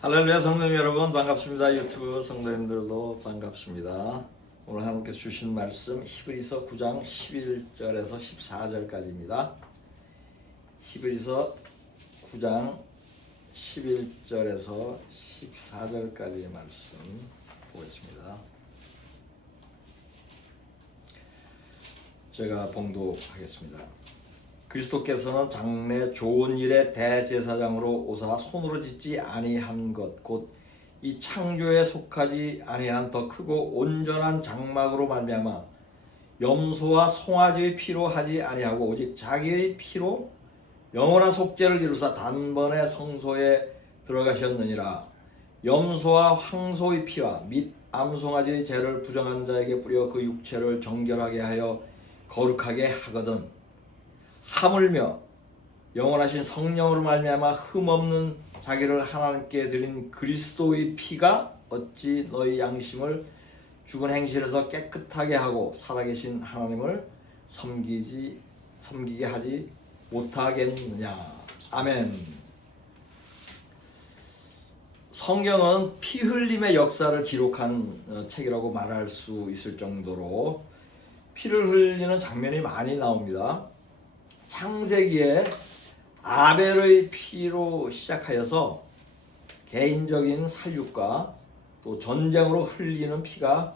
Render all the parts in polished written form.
할렐루야 성도님 여러분 반갑습니다. 유튜브 성도님들도 반갑습니다. 오늘 하나님께서 주신 말씀 히브리서 9장 11절에서 14절까지입니다. 히브리서 9장 11절에서 14절까지의 말씀 보겠습니다. 제가 봉독하겠습니다. 그리스도께서는 장래 좋은 일의 대제사장으로 오사 손으로 짓지 아니한 것 곧 이 창조에 속하지 아니한 더 크고 온전한 장막으로 말미암아 염소와 송아지의 피로 하지 아니하고 오직 자기의 피로 영원한 속죄를 이루사 단번에 성소에 들어가셨느니라. 염소와 황소의 피와 및 암송아지의 죄를 부정한 자에게 뿌려 그 육체를 정결하게 하여 거룩하게 하거든 하물며 영원하신 성령으로 말미암아 흠없는 자기를 하나님께 드린 그리스도의 피가 어찌 너희 양심을 죽은 행실에서 깨끗하게 하고 살아계신 하나님을 섬기게 하지 못하겠느냐. 아멘. 성경은 피 흘림의 역사를 기록한 책이라고 말할 수 있을 정도로 피를 흘리는 장면이 많이 나옵니다. 창세기에 아벨의 피로 시작하여서 개인적인 살육과 또 전쟁으로 흘리는 피가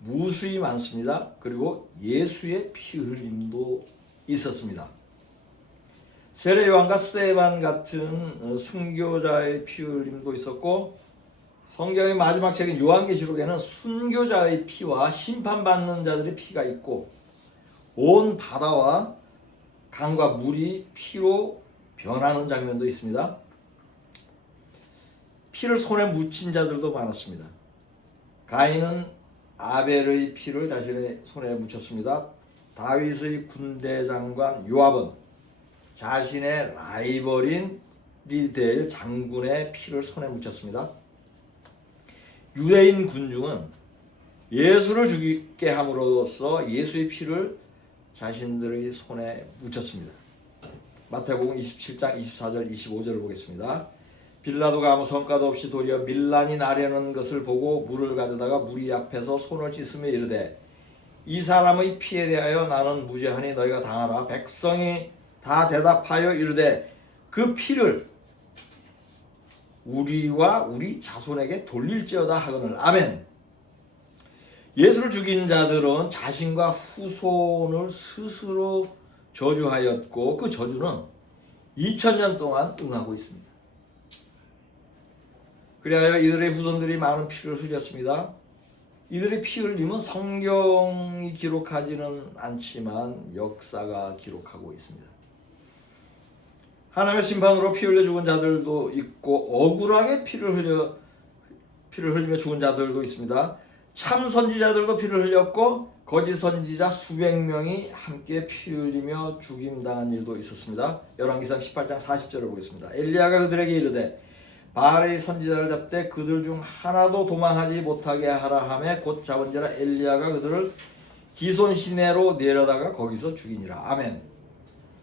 무수히 많습니다. 그리고 예수의 피 흘림도 있었습니다. 세례 요한과 스데반 같은 순교자의 피 흘림도 있었고, 성경의 마지막 책인 요한계시록에는 순교자의 피와 심판받는 자들의 피가 있고, 온 바다와 강과 물이 피로 변하는 장면도 있습니다. 피를 손에 묻힌 자들도 많았습니다. 가인은 아벨의 피를 자신의 손에 묻혔습니다. 다윗의 군대 장관 요압은 자신의 라이벌인 될 장군의 피를 손에 묻혔습니다. 유대인 군중은 예수를 죽게 함으로써 예수의 피를 자신들의 손에 묻혔습니다. 마태복음 27장 24절 25절을 보겠습니다. 빌라도가 아무 성과도 없이 도리어 밀란이 나려는 것을 보고 물을 가져다가 무리 앞에서 손을 씻으며 이르되 이 사람의 피에 대하여 나는 무죄하니 너희가 당하라. 백성이 다 대답하여 이르되 그 피를 우리와 우리 자손에게 돌릴지어다 하거늘. 아멘. 예수를 죽인 자들은 자신과 후손을 스스로 저주하였고 그 저주는 2000년 동안 응하고 있습니다. 그리하여 이들의 후손들이 많은 피를 흘렸습니다. 이들의 피 흘림은 성경이 기록하지는 않지만 역사가 기록하고 있습니다. 하나님의 심판으로 피 흘려 죽은 자들도 있고 억울하게 피를 흘리며 죽은 자들도 있습니다. 참 선지자들도 피를 흘렸고 거짓 선지자 수백 명이 함께 피 흘리며 죽임당한 일도 있었습니다. 열왕기상 18장 40절을 보겠습니다. 엘리야가 그들에게 이르되 바알의 선지자를 잡되 그들 중 하나도 도망하지 못하게 하라 하매 곧 잡은지라 엘리야가 그들을 기손 시내로 내려다가 거기서 죽이니라. 아멘.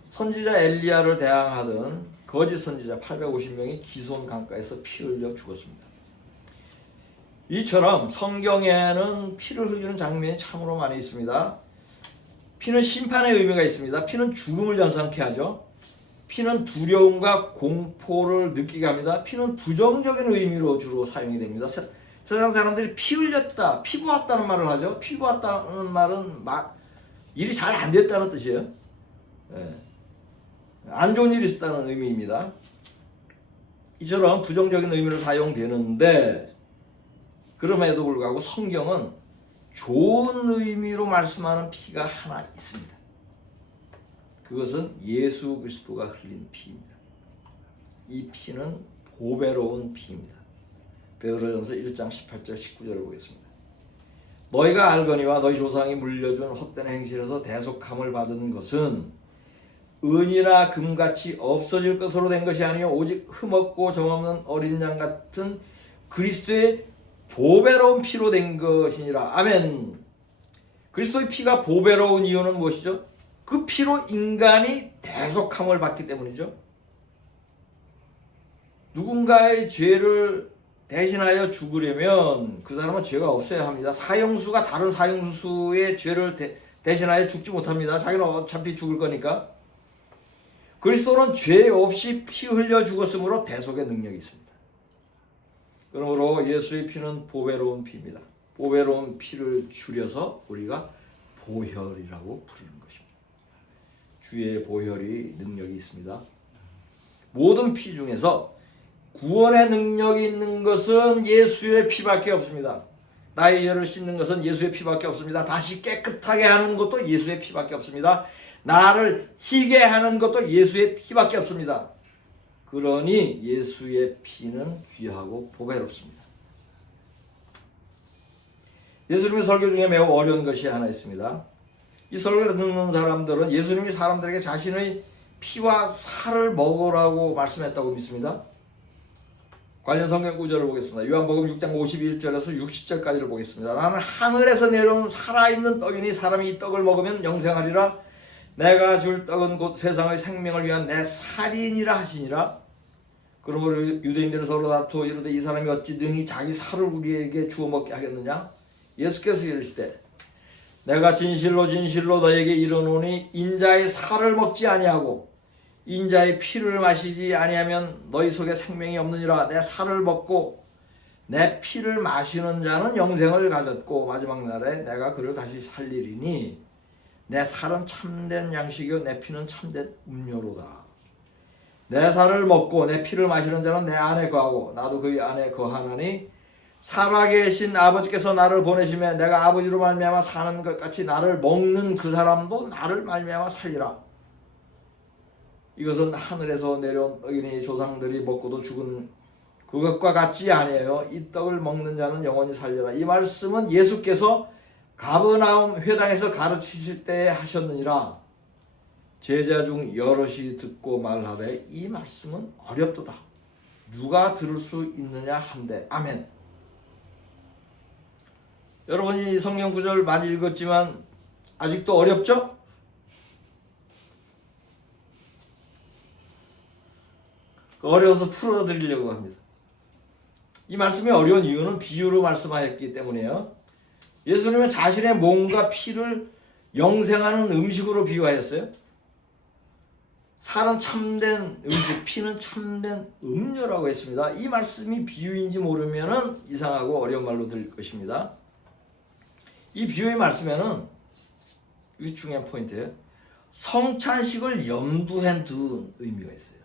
선지자 엘리야를 대항하던 거짓 선지자 850명이 기손 강가에서 피 흘려 죽었습니다. 이처럼 성경에는 피를 흘리는 장면이 참으로 많이 있습니다. 피는 심판의 의미가 있습니다. 피는 죽음을 연상케 하죠. 피는 두려움과 공포를 느끼게 합니다. 피는 부정적인 의미로 주로 사용이 됩니다. 세상 사람들이 피 흘렸다, 피 부었다는 말을 하죠. 피 부었다는 말은 막 일이 잘 안 됐다는 뜻이에요. 안 좋은 일이 있었다는 의미입니다. 이처럼 부정적인 의미로 사용되는데 그럼에도 불구하고 성경은 좋은 의미로 말씀하는 피가 하나 있습니다. 그것은 예수 그리스도가 흘린 피입니다. 이 피는 보배로운 피입니다. 베드로전서 1장 18절 19절을 보겠습니다. 너희가 알거니와 너희 조상이 물려준 헛된 행실에서 대속함을 받은 것은 은이나 금같이 없어질 것으로 된 것이 아니요 오직 흠없고 점없는 어린 양 같은 그리스도의 보배로운 피로 된 것이니라. 아멘. 그리스도의 피가 보배로운 이유는 무엇이죠? 그 피로 인간이 대속함을 받기 때문이죠. 누군가의 죄를 대신하여 죽으려면 그 사람은 죄가 없어야 합니다. 사형수가 다른 사형수의 죄를 대신하여 죽지 못합니다. 자기는 어차피 죽을 거니까. 그리스도는 죄 없이 피 흘려 죽었으므로 대속의 능력이 있습니다. 그러므로 예수의 피는 보배로운 피입니다. 보배로운 피를 줄여서 우리가 보혈이라고 부르는 것입니다. 주의 보혈이 능력이 있습니다. 모든 피 중에서 구원의 능력이 있는 것은 예수의 피밖에 없습니다. 나의 죄를 씻는 것은 예수의 피밖에 없습니다. 다시 깨끗하게 하는 것도 예수의 피밖에 없습니다. 나를 희게 하는 것도 예수의 피밖에 없습니다. 그러니 예수의 피는 귀하고 보배롭습니다. 예수님의 설교 중에 매우 어려운 것이 하나 있습니다. 이 설교를 듣는 사람들은 예수님이 사람들에게 자신의 피와 살을 먹으라고 말씀했다고 믿습니다. 관련 성경 구절을 보겠습니다. 요한복음 6장 51절에서 60절까지를 보겠습니다. 나는 하늘에서 내려온 살아있는 떡이니 사람이 이 떡을 먹으면 영생하리라. 내가 줄 떡은 곧 세상의 생명을 위한 내 살이니라 하시니라. 그러므로 유대인들은 서로 다투어 이르되 이 사람이 어찌 능히 자기 살을 우리에게 주어 먹게 하겠느냐. 예수께서 이르시되 내가 진실로 진실로 너에게 이르노니 인자의 살을 먹지 아니하고 인자의 피를 마시지 아니하면 너희 속에 생명이 없느니라. 내 살을 먹고 내 피를 마시는 자는 영생을 가졌고 마지막 날에 내가 그를 다시 살리리니 내 살은 참된 양식이요 내 피는 참된 음료로다. 내 살을 먹고 내 피를 마시는 자는 내 안에 거하고 나도 그의 안에 거하나니 살아계신 아버지께서 나를 보내시며 내가 아버지로 말미암아 사는 것 같이 나를 먹는 그 사람도 나를 말미암아 살리라. 이것은 하늘에서 내려온 떡이니 조상들이 먹고도 죽은 그것과 같지 아니에요. 이 떡을 먹는 자는 영원히 살리라. 이 말씀은 예수께서 가버나움 회당에서 가르치실 때 하셨느니라. 제자 중 여럿이 듣고 말하되 이 말씀은 어렵도다. 누가 들을 수 있느냐 한데. 아멘. 여러분이 성경 구절 많이 읽었지만 아직도 어렵죠? 어려워서 풀어드리려고 합니다. 이 말씀이 어려운 이유는 비유로 말씀하셨기 때문이에요. 예수님은 자신의 몸과 피를 영생하는 음식으로 비유하였어요. 살은 참된 음식, 피는 참된 음료라고 했습니다. 이 말씀이 비유인지 모르면 이상하고 어려운 말로 들릴 것입니다. 이 비유의 말씀에는 이게 중요한 포인트예요. 성찬식을 염두에 둔 의미가 있어요.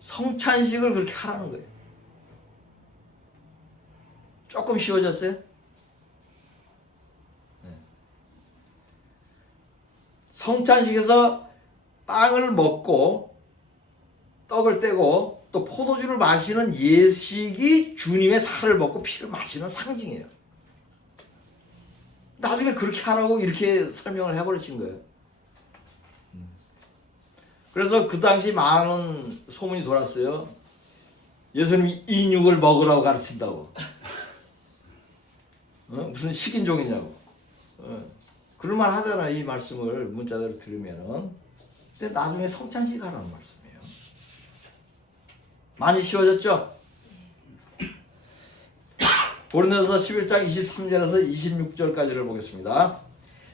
성찬식을 그렇게 하라는 거예요. 조금 쉬워졌어요? 네. 성찬식에서 빵을 먹고 떡을 떼고 또 포도주를 마시는 예식이 주님의 살을 먹고 피를 마시는 상징이에요. 나중에 그렇게 하라고 이렇게 설명을 해버리신 거예요. 그래서 그 당시 많은 소문이 돌았어요. 예수님이 인육을 먹으라고 가르친다고. 무슨 식인종이냐고. 그럴만 하잖아, 이 말씀을 문자대로 들으면은. 근데 나중에 성찬식 하라는 말씀이에요. 많이 쉬워졌죠? 고린도서 11장 23절에서 26절까지를 보겠습니다.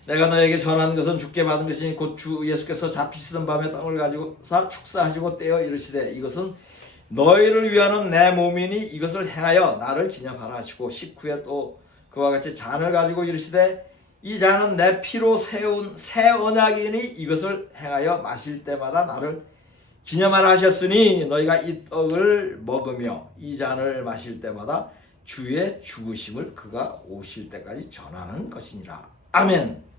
내가 너에게 전한 것은 주께 받은 것이니 곧 주 예수께서 잡히시던 밤에 떡을 가지고 축사하시고 떼어 이르시되 이것은 너희를 위하는 내 몸이니 이것을 행하여 나를 기념하라 하시고 식후에 또 그와 같이 잔을 가지고 이르시되 이 잔은 내 피로 세운 새 언약이니 이것을 행하여 마실 때마다 나를 기념하라 하셨으니 너희가 이 떡을 먹으며 이 잔을 마실 때마다 주의 죽으심을 그가 오실 때까지 전하는 것이니라. 아멘.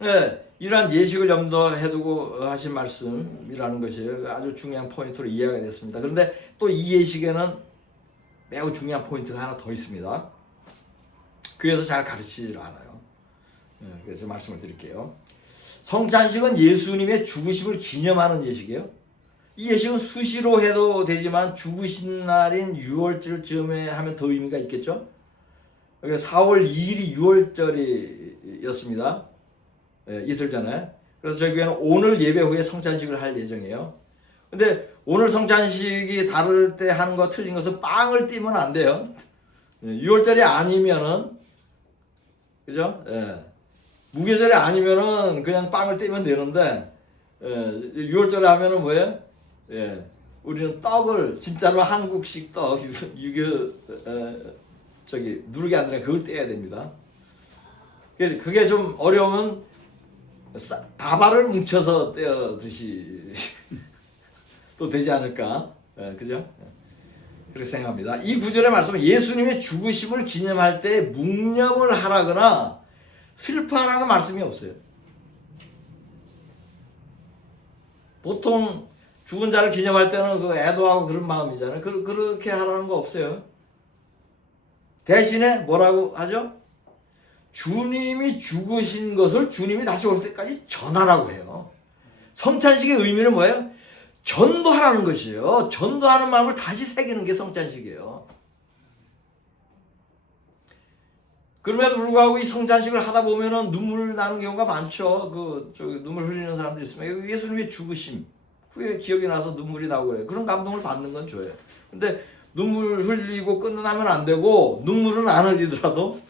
네, 이러한 예식을 염두에 두고 하신 말씀이라는 것이 아주 중요한 포인트로 이해가 됐습니다. 그런데 또 이 예식에는 매우 중요한 포인트가 하나 더 있습니다. 교회에서 잘 가르치지 않아요. 그래서 말씀을 드릴게요. 성찬식은 예수님의 죽으심을 기념하는 예식이에요. 이 예식은 수시로 해도 되지만 죽으신 날인 6월절 즈음에 하면 더 의미가 있겠죠. 4월 2일이 6월절이었습니다. 이틀 전에. 그래서 저희 교회는 오늘 예배 후에 성찬식을 할 예정이에요. 근데 오늘 성찬식이 다를 때 하는 거 틀린 것은 빵을 띄면 안 돼요. 6월절이 아니면은, 그죠? 예. 무교절이 아니면은 그냥 빵을 띄면 되는데, 6월절에 하면은 뭐예요? 예. 우리는 떡을 진짜로 한국식 떡, 누르게 안 되면 그걸 떼야 됩니다. 그게 좀 어려우면 밥알을 뭉쳐서 떼어 드시 또 되지 않을까? 그죠? 그렇게 생각합니다. 이 구절의 말씀은 예수님의 죽으심을 기념할 때 묵념을 하라거나 슬퍼하라는 말씀이 없어요. 보통 죽은 자를 기념할 때는 그 애도하고 그런 마음이잖아요. 그렇게 하라는 거 없어요. 대신에 뭐라고 하죠? 주님이 죽으신 것을 주님이 다시 올 때까지 전하라고 해요. 성찬식의 의미는 뭐예요? 전도하라는 것이에요. 전도하는 마음을 다시 새기는 게 성찬식이에요. 그럼에도 불구하고 이 성찬식을 하다 보면은 눈물 나는 경우가 많죠. 눈물 흘리는 사람들 있으면 예수님의 죽으심 후에 기억이 나서 눈물이 나고 그래요. 그런 감동을 받는 건 좋아요. 근데 눈물 흘리고 끝나면 안 되고 눈물은 안 흘리더라도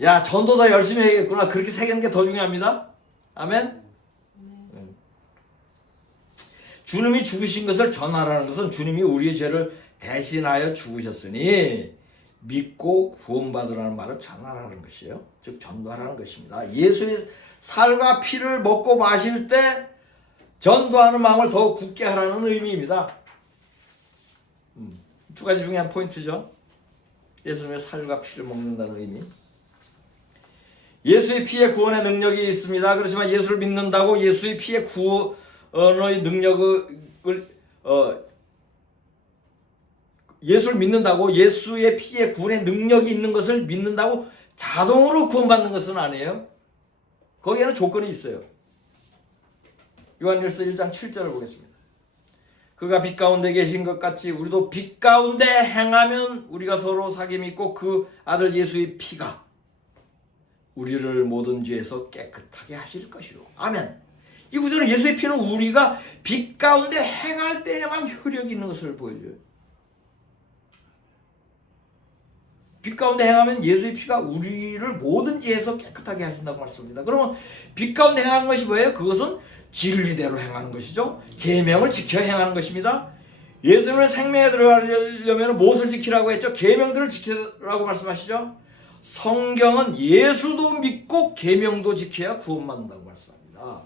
야 전도 더 열심히 해야겠구나 그렇게 새기는 게 더 중요합니다. 아멘. 주님이 죽으신 것을 전하라는 것은 주님이 우리의 죄를 대신하여 죽으셨으니 믿고 구원받으라는 말을 전하라는 것이에요. 즉 전도하라는 것입니다. 예수의 살과 피를 먹고 마실 때 전도하는 마음을 더 굳게 하라는 의미입니다. 두 가지 중요한 포인트죠. 예수님의 살과 피를 먹는다는 의미. 예수의 피에 구원의 능력이 있습니다. 그렇지만 예수를 믿는다고 예수의 피에 구원의 능력을 예수를 믿는다고 예수의 피에 구원의 능력이 있는 것을 믿는다고 자동으로 구원받는 것은 아니에요. 거기에는 조건이 있어요. 요한일서 1장 7절을 보겠습니다. 그가 빛 가운데 계신 것 같이 우리도 빛 가운데 행하면 우리가 서로 사귐이 있고 그 아들 예수의 피가 우리를 모든 죄에서 깨끗하게 하실 것이요. 아멘. 이 구절은 예수의 피는 우리가 빛 가운데 행할 때에만 효력이 있는 것을 보여줘요. 빛 가운데 행하면 예수의 피가 우리를 모든 죄에서 깨끗하게 하신다고 말씀합니다. 그러면 빛 가운데 행하는 것이 뭐예요? 그것은 진리대로 행하는 것이죠. 계명을 지켜 행하는 것입니다. 예수님의 생명에 들어가려면 무엇을 지키라고 했죠? 계명들을 지키라고 말씀하시죠. 성경은 예수도 믿고 계명도 지켜야 구원받는다고 말씀합니다.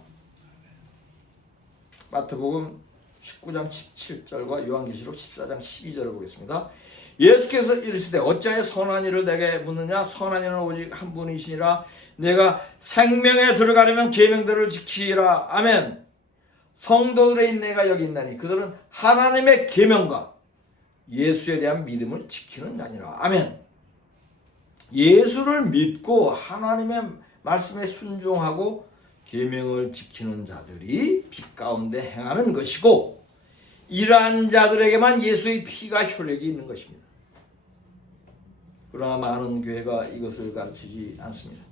마태복음 19장 17절과 요한계시록 14장 12절을 보겠습니다. 예수께서 이르시되 어찌하여 선한 이를 내게 묻느냐? 선한 이는 오직 한 분이시니라. 내가 생명에 들어가려면 계명들을 지키라. 아멘. 성도들의 인내가 여기 있나니 그들은 하나님의 계명과 예수에 대한 믿음을 지키는 자니라. 아멘. 예수를 믿고 하나님의 말씀에 순종하고 계명을 지키는 자들이 빛 가운데 행하는 것이고 이러한 자들에게만 예수의 피가 효력이 있는 것입니다. 그러나 많은 교회가 이것을 가르치지 않습니다.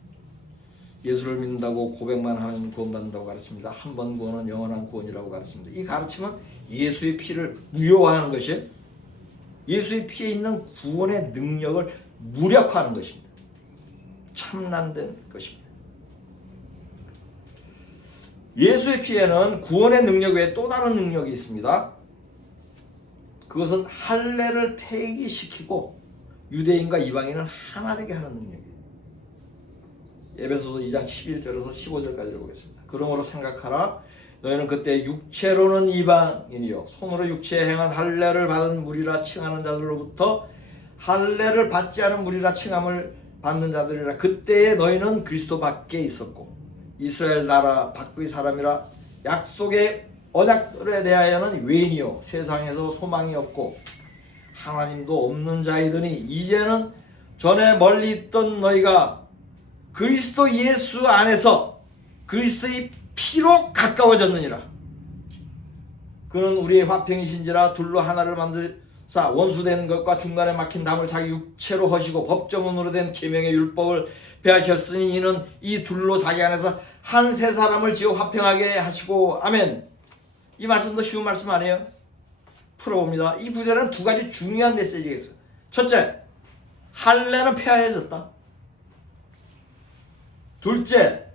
예수를 믿는다고 고백만 하면 구원받는다고 가르칩니다. 한 번 구원은 영원한 구원이라고 가르칩니다. 이 가르침은 예수의 피를 무효화하는 것이에요. 예수의 피에 있는 구원의 능력을 무력화하는 것입니다. 참난된 것입니다. 예수의 피에는 구원의 능력 외에 또 다른 능력이 있습니다. 그것은 할례를 폐기시키고 유대인과 이방인을 하나 되게 하는 능력이에요. 에베소서 2장 11절에서 15절까지를 보겠습니다. 그러므로 생각하라. 너희는 그때 육체로는 이방인이요 손으로 육체에 행한 할례를 받은 무리라 칭하는 자들로부터 할례를 받지 않은 무리라 칭함을 받는 자들이라. 그때에 너희는 그리스도 밖에 있었고 이스라엘 나라 밖의 사람이라. 약속의 언약들에 대하여는 외인이요 세상에서 소망이 없고 하나님도 없는 자이더니 이제는 전에 멀리 있던 너희가 그리스도 예수 안에서 그리스도의 피로 가까워졌느니라. 그는 우리의 화평이신지라. 둘로 하나를 만들사 원수된 것과 중간에 막힌 담을 자기 육체로 허시고 법정으로 된 계명의 율법을 배하셨으니 이는 이 둘로 자기 안에서 한 세 사람을 지어 화평하게 하시고. 아멘. 이 말씀도 쉬운 말씀 아니에요? 풀어봅니다. 이 구절에는 두 가지 중요한 메시지가 있어요. 첫째, 할례는 폐하여졌다. 둘째,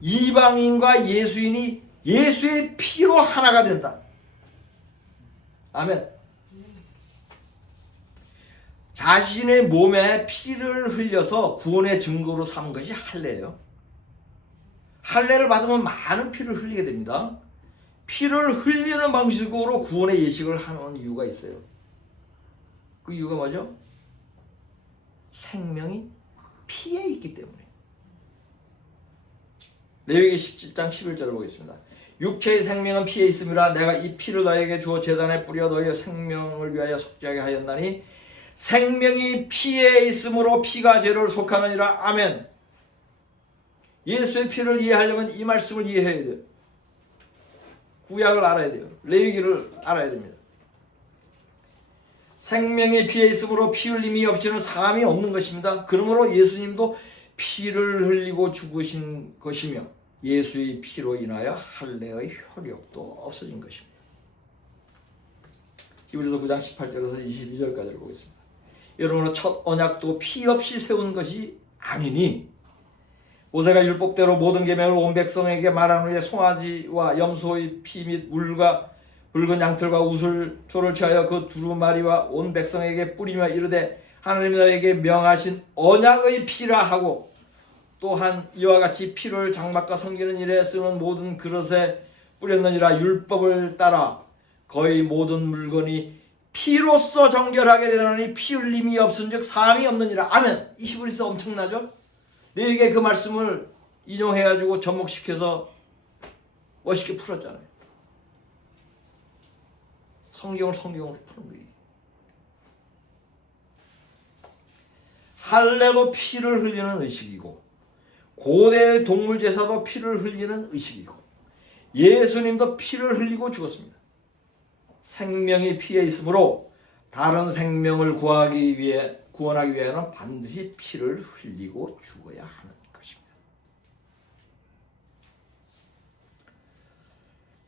이방인과 예수인이 예수의 피로 하나가 된다. 아멘. 자신의 몸에 피를 흘려서 구원의 증거로 삼은 것이 할례예요. 할례를 받으면 많은 피를 흘리게 됩니다. 피를 흘리는 방식으로 구원의 예식을 하는 이유가 있어요. 그 이유가 뭐죠? 생명이 피에 있기 때문에. 레위기 17장 11절을 보겠습니다. 육체의 생명은 피에 있음이라 내가 이 피를 너에게 주어 제단에 뿌려 너희의 생명을 위하여 속죄하게 하였나니 생명이 피에 있으므로 피가 죄를 속하느니라. 아멘. 예수의 피를 이해하려면 이 말씀을 이해해야 돼요. 구약을 알아야 돼요. 레위기를 알아야 됩니다. 생명이 피에 있으므로 피 흘림이 없이는 사함이 없는 것입니다. 그러므로 예수님도 피를 흘리고 죽으신 것이며 예수의 피로 인하여 할례의 효력도 없어진 것입니다. 히브리서 9장 18절에서 22절까지를 보겠습니다. 여러분은 첫 언약도 피 없이 세운 것이 아니니 모세가 율법대로 모든 계명을 온 백성에게 말한 후에 송아지와 염소의 피 및 물과 붉은 양털과 우슬초를 취하여 그 두루마리와 온 백성에게 뿌리며 이르되 하나님이 너에게 명하신 언약의 피라 하고 또한 이와 같이 피를 장막과 섬기는 일에 쓰는 모든 그릇에 뿌렸느니라. 율법을 따라 거의 모든 물건이 피로써 정결하게 되느니 피 흘림이 없은즉 사함이 없느니라. 아멘. 이 히브리서 엄청나죠? 너에게 그 말씀을 인용해가지고 접목시켜서 멋있게 풀었잖아요. 성경으로 푸는 거예요. 할례도 피를 흘리는 의식이고 고대의 동물 제사도 피를 흘리는 의식이고 예수님도 피를 흘리고 죽었습니다. 생명이 피에 있으므로 다른 생명을 구원하기 위해는 반드시 피를 흘리고 죽어야 하는 것입니다.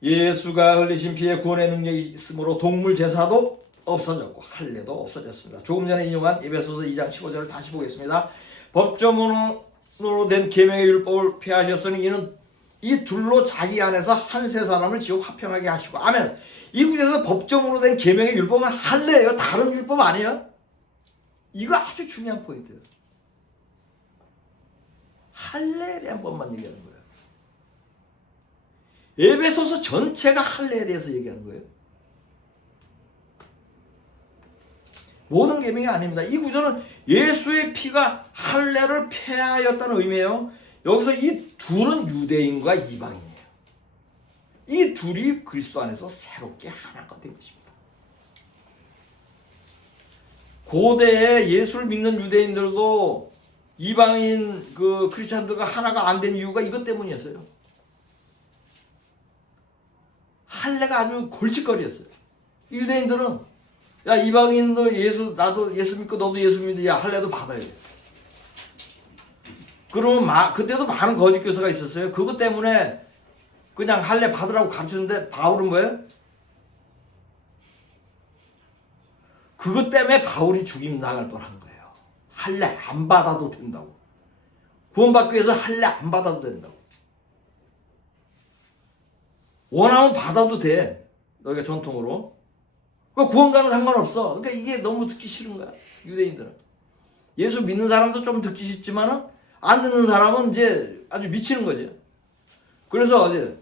예수가 흘리신 피에 구원의 능력이 있으므로 동물 제사도 없어졌고 할례도 없어졌습니다. 조금 전에 인용한 에베소서 2장 15절을 다시 보겠습니다. 법조문으로 된 계명의 율법을 폐하셨으니 이는 이 둘로 자기 안에서 한 세 사람을 지어 화평하게 하시고. 아멘. 이 구절에서 법정으로 된 계명의 율법은 할례예요. 다른 율법 아니에요. 이거 아주 중요한 포인트예요. 할례에 대한 법만 얘기하는 거예요. 에베소서 전체가 할례에 대해서 얘기하는 거예요. 모든 계명이 아닙니다. 이 구절은 예수의 피가 할례를 폐하였다는 의미예요. 여기서 이 둘은 유대인과 이방인이에요. 이 둘이 그리스도 안에서 새롭게 하나가 된 것입니다. 고대에 예수를 믿는 유대인들도 이방인 크리스찬들과 하나가 안 된 이유가 이것 때문이었어요. 할례가 아주 골칫거리였어요. 유대인들은 야 이방인도 나도 예수 믿고 너도 예수 믿는데 야 할례도 받아야 돼. 그러면 그때도 많은 거짓 교사가 있었어요. 그것 때문에 그냥 할례 받으라고 가르쳤는데 바울은 뭐예요? 그것 때문에 바울이 죽임 당할 뻔한 거예요. 할례 안 받아도 된다고. 구원받기 위해서 할례 안 받아도 된다고. 원하면 받아도 돼. 너희가 전통으로. 구원과는 상관없어. 그러니까 이게 너무 듣기 싫은 거야. 유대인들은. 예수 믿는 사람도 좀 듣기 싫지만 안 듣는 사람은 이제 아주 미치는 거지. 그래서 어제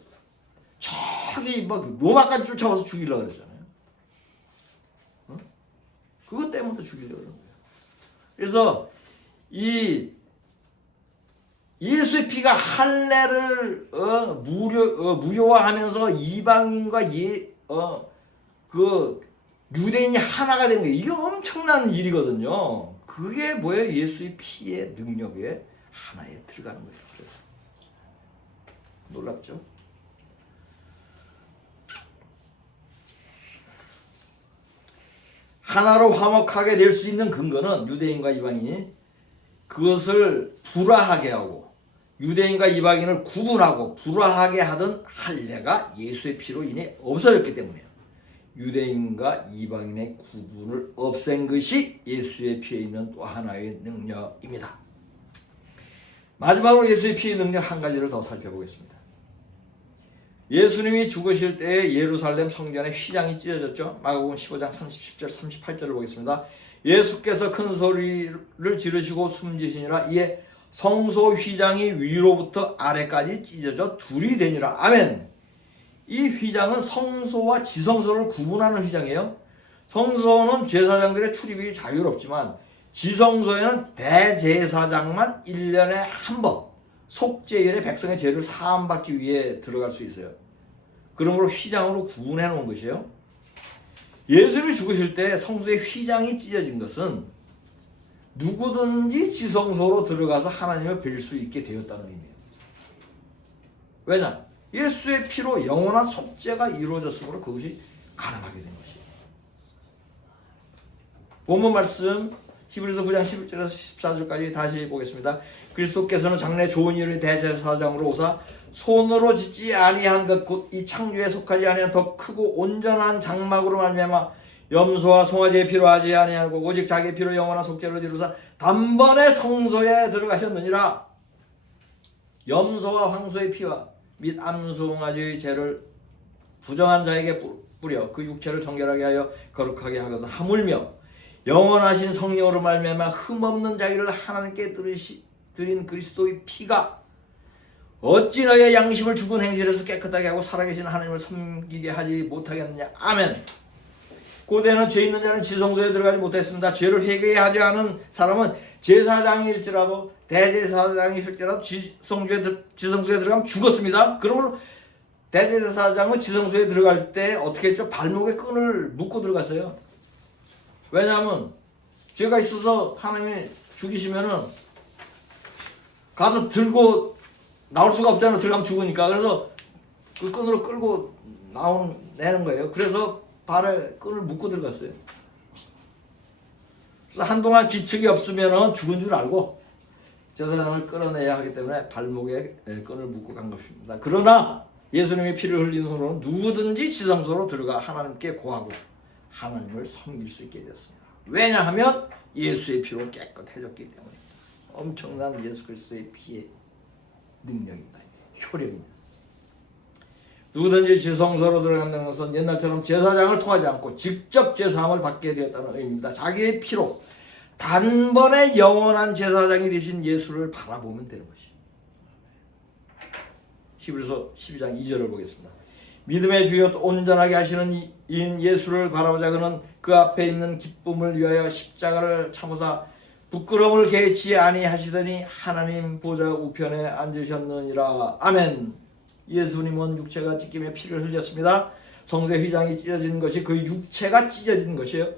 저기 로마까지 쫓아와서 죽이려고 그랬잖아요. 그것 때문에 죽이려고 그런 거예요. 그래서 이 예수의 피가 할례를 무효화하면서 이방인과 유대인이 하나가 된 거예요. 이게 엄청난 일이거든요. 그게 뭐예요? 예수의 피의 능력에 하나에 들어가는 거예요. 그래서 놀랍죠? 하나로 화목하게 될 수 있는 근거는 유대인과 이방인이 그것을 불화하게 하고 유대인과 이방인을 구분하고 불화하게 하던 할례가 예수의 피로 인해 없어졌기 때문이에요. 유대인과 이방인의 구분을 없앤 것이 예수의 피에 있는 또 하나의 능력입니다. 마지막으로 예수의 피의 능력 한 가지를 더 살펴보겠습니다. 예수님이 죽으실 때에 예루살렘 성전의 휘장이 찢어졌죠. 마가복음 15장 37절 38절을 보겠습니다. 예수께서 큰 소리를 지르시고 숨지시니라. 이에 성소 휘장이 위로부터 아래까지 찢어져 둘이 되니라. 아멘. 이 휘장은 성소와 지성소를 구분하는 휘장이에요. 성소는 제사장들의 출입이 자유롭지만 지성소에는 대제사장만 1년에 한 번 속죄일에 백성의 죄를 사함받기 위해 들어갈 수 있어요. 그러므로 휘장으로 구분해 놓은 것이에요. 예수님이 죽으실 때 성소의 휘장이 찢어진 것은 누구든지 지성소로 들어가서 하나님을 뵐 수 있게 되었다는 의미예요. 왜냐? 예수의 피로 영원한 속죄가 이루어졌으므로 그것이 가능하게 된 것이에요. 본문 말씀 히브리서 9장 11절에서 14절까지 다시 보겠습니다. 그리스도께서는 장래 좋은 일의 대제사장으로 오사 손으로 짓지 아니한 것 곧 이 창조에 속하지 아니한 더 크고 온전한 장막으로 말미암아 염소와 송아지의 피로 하지 아니하고 오직 자기의 피로 영원한 속죄를 이루사 단번에 성소에 들어가셨느니라. 염소와 황소의 피와 및 암송아지의 죄를 부정한 자에게 뿌려 그 육체를 정결하게 하여 거룩하게 하거든 하물며 영원하신 성령으로 말미암아 흠없는 자기를 하나님께 드린 그리스도의 피가 어찌 너의 양심을 죽은 행실에서 깨끗하게 하고 살아계신 하나님을 섬기게 하지 못하겠느냐. 아멘. 고대는 죄 있는 자는 지성소에 들어가지 못했습니다. 죄를 회개하지 않은 사람은 제사장일지라도 대제사장일지라도 지성소에 들어가면 죽었습니다. 그러므로 대제사장은 지성소에 들어갈 때 어떻게 했죠? 발목에 끈을 묶고 들어갔어요. 왜냐하면 죄가 있어서 하나님이 죽이시면은 가서 들고 나올 수가 없잖아요. 들어가면 죽으니까. 그래서 그 끈으로 끌고 내는 거예요. 그래서 발에 끈을 묶고 들어갔어요. 그래서 한동안 기척이 없으면 죽은 줄 알고 제사장을 끌어내야 하기 때문에 발목에 끈을 묶고 간 것입니다. 그러나 예수님의 피를 흘린 후로는 누구든지 지성소로 들어가 하나님께 고하고 하나님을 섬길 수 있게 됐습니다. 왜냐하면 예수의 피로 깨끗해졌기 때문입니다. 엄청난 예수 그리스도의 피의 능력입니다. 효력입니다. 누구든지 지성소로 들어간다는 것은 옛날처럼 제사장을 통하지 않고 직접 제사함을 받게 되었다는 의미입니다. 자기의 피로 단번에 영원한 제사장이 되신 예수를 바라보면 되는 것이에요. 히브리서 12장 2절을 보겠습니다. 믿음의 주여 온전하게 하시는 이인 예수를 바라보자. 그는 그 앞에 있는 기쁨을 위하여 십자가를 참으사 부끄러움을 개치 아니하시더니 하나님 보좌 우편에 앉으셨느니라. 아멘. 예수님은 육체가 찢김에 피를 흘렸습니다. 성소의 휘장이 찢어진 것이 그 육체가 찢어진 것이에요.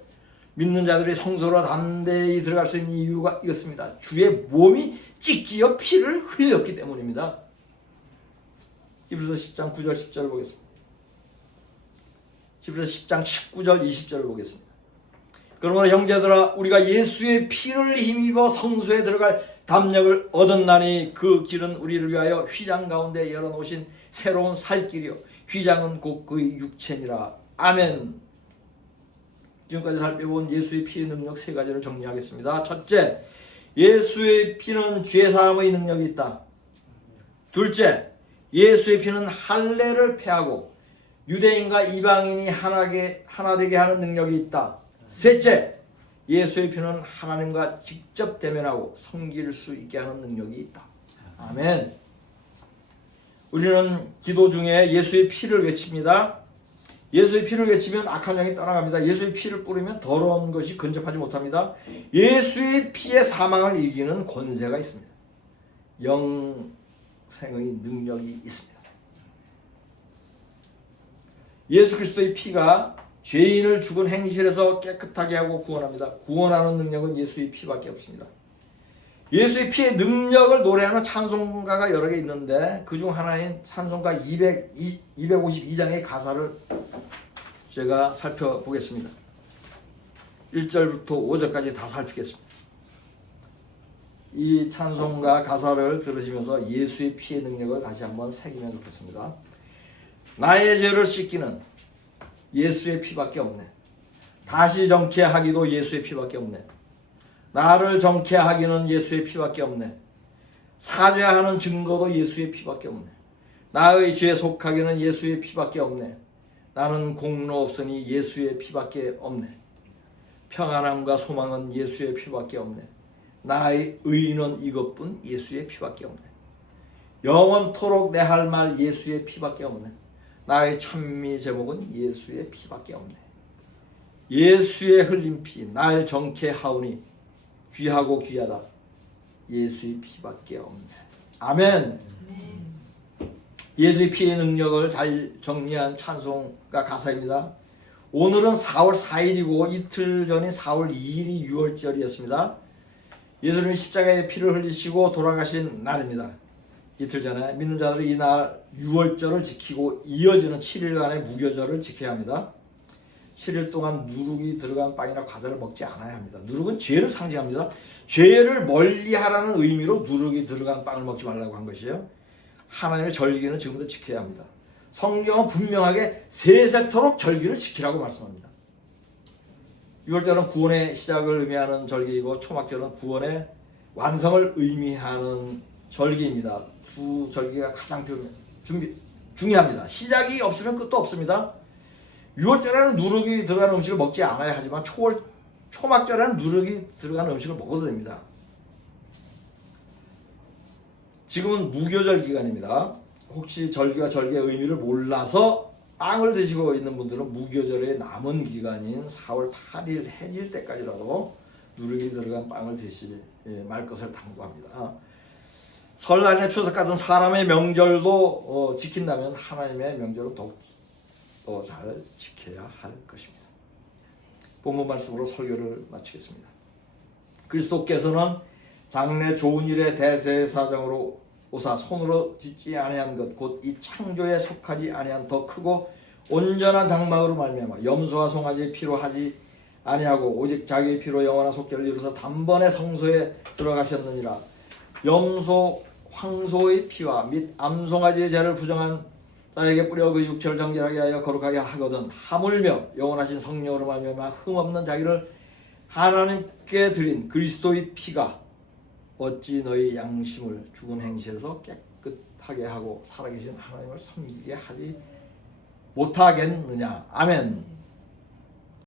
믿는 자들이 성소로 담대히 들어갈 수 있는 이유가 이렇습니다. 주의 몸이 찢기어 피를 흘렸기 때문입니다. 히브리서 10장 9절 10절을 보겠습니다. 히브리서 10장 19절 20절을 보겠습니다. 그러므로 형제들아 우리가 예수의 피를 힘입어 성소에 들어갈 담력을 얻었나니 그 길은 우리를 위하여 휘장 가운데 열어놓으신 새로운 살 길이요 휘장은 곧 그의 육체니라. 아멘. 지금까지 살펴본 예수의 피의 능력 세 가지를 정리하겠습니다. 첫째, 예수의 피는 죄사함의 능력이 있다. 둘째, 예수의 피는 할례를 폐하고 유대인과 이방인이 하나 되게 하는 능력이 있다. 셋째, 예수의 피는 하나님과 직접 대면하고 섬길 수 있게 하는 능력이 있다. 아멘. 우리는 기도 중에 예수의 피를 외칩니다. 예수의 피를 외치면 악한 영이 떠나갑니다. 예수의 피를 뿌리면 더러운 것이 근접하지 못합니다. 예수의 피의 사망을 이기는 권세가 있습니다. 영생의 능력이 있습니다. 예수 그리스도의 피가 죄인을 죽은 행실에서 깨끗하게 하고 구원합니다. 구원하는 능력은 예수의 피밖에 없습니다. 예수의 피의 능력을 노래하는 찬송가가 여러 개 있는데 그중 하나인 찬송가 252장의 가사를 제가 살펴보겠습니다. 1절부터 5절까지 다 살피겠습니다. 이 찬송가 가사를 들으시면서 예수의 피의 능력을 다시 한번 새기면 좋겠습니다. 나의 죄를 씻기는 예수의 피밖에 없네. 다시 정케하기도 예수의 피밖에 없네. 나를 정케하기는 예수의 피밖에 없네. 사죄하는 증거도 예수의 피밖에 없네. 나의 죄에 속하기는 예수의 피밖에 없네. 나는 공로 없으니 예수의 피밖에 없네. 평안함과 소망은 예수의 피밖에 없네. 나의 의는 이것뿐 예수의 피밖에 없네. 영원토록 내 할 말 예수의 피밖에 없네. 나의 찬미 제목은 예수의 피밖에 없네. 예수의 흘린 피 날 정케하오니 귀하고 귀하다. 예수의 피밖에 없네. 아멘. 예수의 피의 능력을 잘 정리한 찬송가 가사입니다. 오늘은 4월 4일이고 이틀 전인 4월 2일이 유월절이었습니다. 예수님이 십자가의 피를 흘리시고 돌아가신 날입니다. 이틀 전에 믿는 자들이 이날 유월절을 지키고 이어지는 7일간의 무교절을 지켜야 합니다. 7일 동안 누룩이 들어간 빵이나 과자를 먹지 않아야 합니다. 누룩은 죄를 상징합니다. 죄를 멀리하라는 의미로 누룩이 들어간 빵을 먹지 말라고 한 것이에요. 하나님의 절기는 지금부터 지켜야 합니다. 성경은 분명하게 세세토록 절기를 지키라고 말씀합니다. 유월절은 구원의 시작을 의미하는 절기이고 초막절은 구원의 완성을 의미하는 절기입니다. 두 절기가 가장 중요합니다. 시작이 없으면 끝도 없습니다. 유월절에는 누룩이 들어가는 음식을 먹지 않아야 하지만 초막절에는 누룩이 들어가는 음식을 먹어도 됩니다. 지금은 무교절 기간입니다. 혹시 절기와 절기의 의미를 몰라서 빵을 드시고 있는 분들은 무교절의 남은 기간인 4월 8일 해질 때까지라도 누룩이 들어간 빵을 드시지 말 것을 당부합니다. 설날이나 추석 같은 사람의 명절도 지킨다면 하나님의 명절은 더욱 더 잘 지켜야 할 것입니다. 본문 말씀으로 설교를 마치겠습니다. 그리스도께서는 장래 좋은 일의 대제사장으로 오사 손으로 짓지 아니한 것 곧 이 창조에 속하지 아니한 더 크고 온전한 장막으로 말미암아 염소와 송아지의 피로 하지 아니하고 오직 자기의 피로 영원한 속죄를 이루사 단번에 성소에 들어가셨느니라. 염소 황소의 피와 및 암송아지의 죄를 부정한 자에게 뿌려 그 육체를 정결하게 하여 거룩하게 하거든 하물며 영원하신 성령으로 말미암아 흠없는 자기를 하나님께 드린 그리스도의 피가 어찌 너희 양심을 죽은 행실에서 깨끗하게 하고 살아계신 하나님을 섬기게 하지 못하겠느냐. 아멘.